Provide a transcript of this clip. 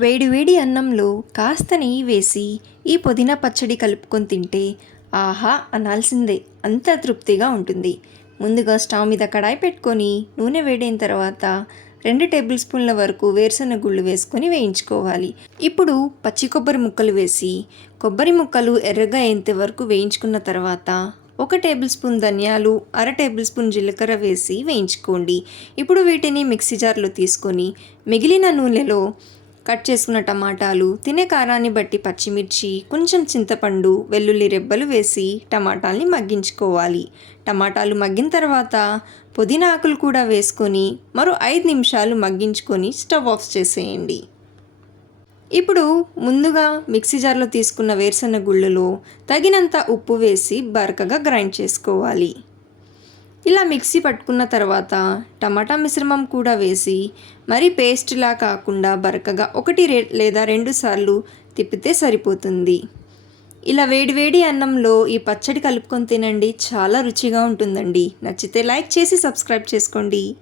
వేడివేడి అన్నంలో కాస్త నెయ్యి వేసి ఈ పుదీనా పచ్చడి కలుపుకొని తింటే ఆహా అనాల్సిందే. అంత తృప్తిగా ఉంటుంది. ముందుగా స్టవ్ మీద కడాయి పెట్టుకొని నూనె వేడైన తర్వాత రెండు టేబుల్ స్పూన్ల వరకు వేరుశనగ గుళ్ళు వేసుకొని వేయించుకోవాలి. ఇప్పుడు పచ్చి కొబ్బరి ముక్కలు వేసి కొబ్బరి ముక్కలు ఎర్రగా అయ్యేంత వరకు వేయించుకున్న తర్వాత ఒక టేబుల్ స్పూన్ ధనియాలు అర టేబుల్ స్పూన్ జీలకర్ర వేసి వేయించుకోండి. ఇప్పుడు వీటిని మిక్సీ జార్లో తీసుకొని మిగిలిన నూనెలో కట్ చేసుకున్న టమాటాలు తినే కారాన్ని బట్టి పచ్చిమిర్చి కొంచెం చింతపండు వెల్లుల్లి రెబ్బలు వేసి టమాటాల్ని మగ్గించుకోవాలి. టమాటాలు మగ్గిన తర్వాత పుదీనా ఆకులు కూడా వేసుకొని మరో ఐదు నిమిషాలు మగ్గించుకొని స్టవ్ ఆఫ్ చేసేయండి. ఇప్పుడు ముందుగా మిక్సీ జార్లో తీసుకున్న వేరుశనగ గుళ్ళలో తగినంత ఉప్పు వేసి బరకగా గ్రైండ్ చేసుకోవాలి. ఇలా మిక్సీ పట్టుకున్న తర్వాత టమాటా మిశ్రమం కూడా వేసి మరీ పేస్ట్లా కాకుండా బరకగా ఒకటి రే లేదా రెండు సార్లు తిప్పితే సరిపోతుంది. ఇలా వేడివేడి అన్నంలో ఈ పచ్చడి కలుపుకొని తినండి. చాలా రుచిగా ఉంటుందండి. నచ్చితే లైక్ చేసి సబ్స్క్రైబ్ చేసుకోండి.